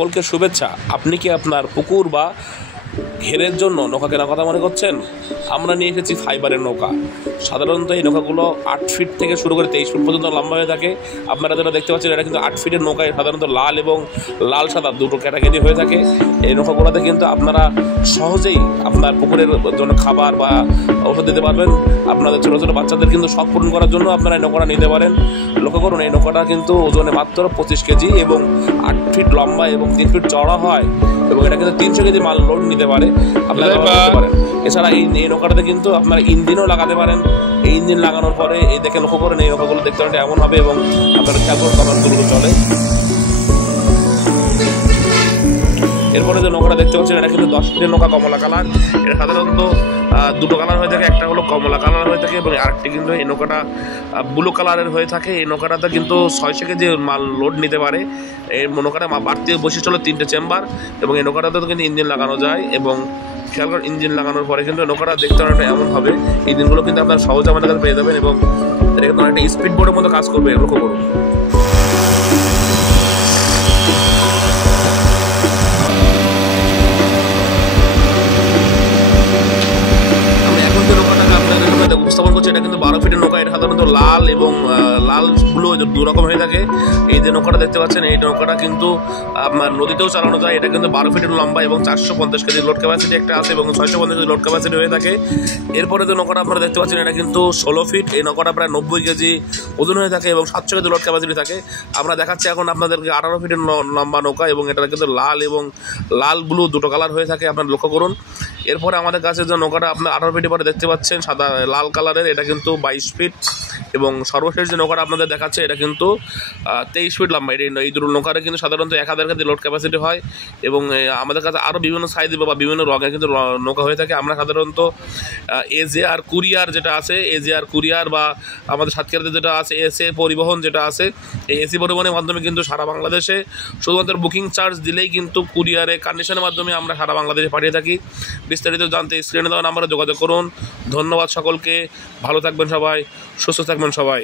সকলকে শুভেচ্ছা। আপনি কি আপনার পুকুর বা ঘেরের জন্য নৌকা কেনার কথা মনে করছেন? আমরা নিয়ে এসেছি ফাইবারের নৌকা। সাধারণত এই নৌকাগুলো 8 ফিট থেকে শুরু করে 23 ফিট পর্যন্ত লম্বা হয়ে থাকে। আপনারা যেটা দেখতে পাচ্ছেন এটা কিন্তু 8 ফিটের নৌকায় সাধারণত লাল এবং লাল সাদা দুটো ক্যাটাগরি হয়ে থাকে। এই নৌকাগুলোতে কিন্তু আপনারা সহজেই আপনার পুকুরের জন্য খাবার বা ওষুধ দিতে পারবেন। আপনাদের ছোটো ছোটো বাচ্চাদের কিন্তু শখ পূরণ করার জন্য আপনারা এই নৌকাটা নিতে পারেন। লক্ষ্য করুন, এই নৌকাটা কিন্তু ওজনে মাত্র 25 কেজি এবং 8 ফিট লম্বা এবং 3 ফিট চওড়া হয় এবং এটা কিন্তু 300 কেজি মাল লোড নিতে পারে। আপনারা করতে পারেন। এছাড়া এই নৌকাটাতে কিন্তু আপনারা ইঞ্জিনও লাগাতে পারেন। এই ইঞ্জিন লাগানোর পরে এই দেখে লক্ষ্য করেন এই নৌকাগুলো দেখতে পারেন এমন হবে এবং আপনারা খেয়াল করুন কতগুলো চলে। এরপরে যে নৌকাটা দেখতে পাচ্ছেন এটা কিন্তু 10 ফিটের নৌকা, কমলা কালার। এটা সাধারণত দুটো কালার হয়ে থাকে, একটা হলো কমলা কালার হয়ে থাকে এবং আরেকটি কিন্তু এই নৌকাটা ব্লু কালারের হয়ে থাকে। এই নৌকাটাতে কিন্তু 600 কেজি মাল লোড নিতে পারে। এই নৌকাটা বাড়তি বৈশিষ্ট্য হলো 3টে চেম্বার এবং এই নৌকাটাতে কিন্তু ইঞ্জিন লাগানো যায় এবং খেয়াল করে ইঞ্জিন লাগানোর পরে কিন্তু নৌকাটা দেখতে পারেন এমন হবে। এই দিনগুলো কিন্তু আপনার সহজে আমাদের কাছে পেয়ে যাবেন এবং এটা কিন্তু অনেকটা স্পিড বোর্ডের মতো কাজ করবে, লক্ষ্য করুন। উপস্থাপন করছে এটা কিন্তু 12 ফিটের নৌকা। এটা সাধারণত লাল এবং লাল ব্লু দু রকম হয়ে থাকে। এই যে নৌকাটা দেখতে পাচ্ছেন এই নৌকাটা কিন্তু আপনার নদীতেও চালানো যায়। এটা কিন্তু 12 ফিটের লম্বা এবং 450 কেজি লোড ক্যাপাসিটি একটা আছে এবং 650 কেজি লোড ক্যাপাসিটি হয়ে থাকে। এরপরে যে নৌকাটা আপনারা দেখতে পাচ্ছেন এটা কিন্তু 16 ফিট। এই নৌকাটা প্রায় 90 কেজি ওজন হয়ে থাকে এবং 700 কেজি লোড ক্যাপাসিটি থাকে। আমরা দেখাচ্ছি এখন আপনাদেরকে 18 ফিটের লম্বা নৌকা এবং এটা কিন্তু লাল এবং লাল ব্লু দুটো কালার হয়ে থাকে, আপনারা লক্ষ্য করুন। এরপরে আমাদের কাছে যে নৌকাটা আপনার 18 ফিটের পরে দেখতে পাচ্ছেন সাদা লাল কালারের, এটা কিন্তু 22 ফিট এবং সর্বশেষ যে নৌকাটা আপনাদের দেখাচ্ছে এটা কিন্তু 23 ফিট লম্বা। এই দুটো নৌকারে কিন্তু সাধারণত 1000 কেজি লোড ক্যাপাসিটি হয় এবং আমাদের কাছে আরও বিভিন্ন সাইজ বা বিভিন্ন রঙের কিন্তু নৌকা হয়ে থাকে। আমরা সাধারণত এজেআর কুরিয়ার যেটা আছে, এজেআর কুরিয়ার বা আমাদের সাতক্ষীরাতে যেটা আছে এসএ পরিবহন যেটা আছে, এই এসি পরিবহনের মাধ্যমে কিন্তু সারা বাংলাদেশে শুধুমাত্র বুকিং চার্জ দিলেই কিন্তু কুরিয়ারে কন্ডিশনের মাধ্যমে আমরা সারা বাংলাদেশে পাঠিয়ে থাকি। বিস্তারিত জানতে স্ক্রিনে দেওয়া নাম্বারে যোগাযোগ করুন। ধন্যবাদ সকলকে, ভালো থাকবেন সবাই, সুস্থ থাকবেন সবাই।